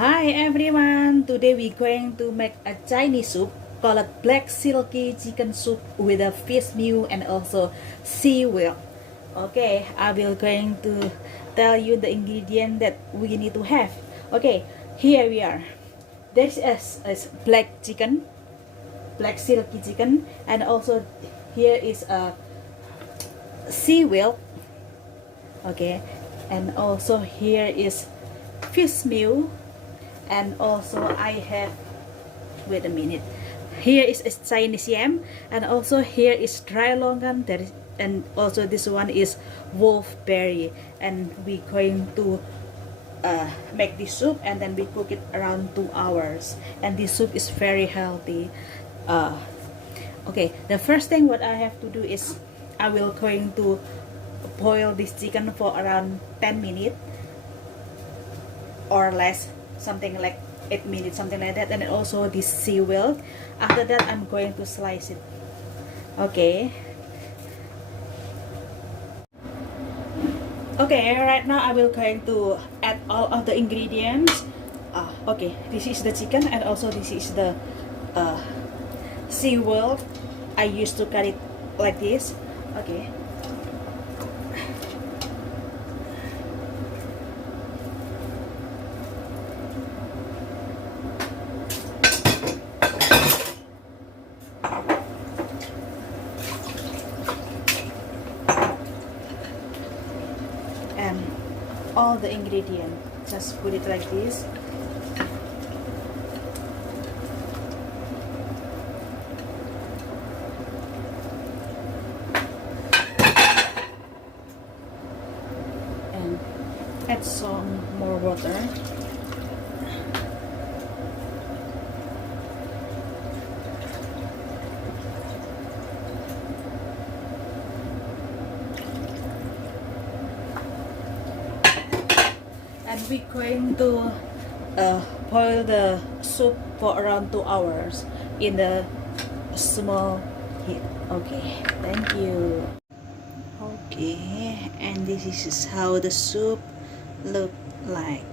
Hi everyone, today we're going to make a Chinese soup called black silky chicken soup with a fish meal and also sea whelp. Okay, I will going to tell you the ingredient that we need to have. Okay, here we are. This is black chicken, black silky chicken, and also here is a sea whelp. Okay, and also here is fish meal. And also I have, wait a minute, here is a Chinese yam, and also here is dry longan, and also this one is wolfberry, and we're going to make this soup, and then we cook it around 2 hours, and this soup is very healthy. Okay, the first thing what I have to do is I will going to boil this chicken for around 10 minutes or less, something like 8 minutes, something like that. And also this sea whelp, after that I'm going to slice it. Okay, right now I will going to add all of the ingredients. Okay, this is the chicken, and also this is the sea whelp. I used to cut it like this. Okay, and all the ingredients, just put it like this. And add some more water. And we're going to boil the soup for around 2 hours in the small heat. Okay, thank you. Okay, and this is how the soup look like.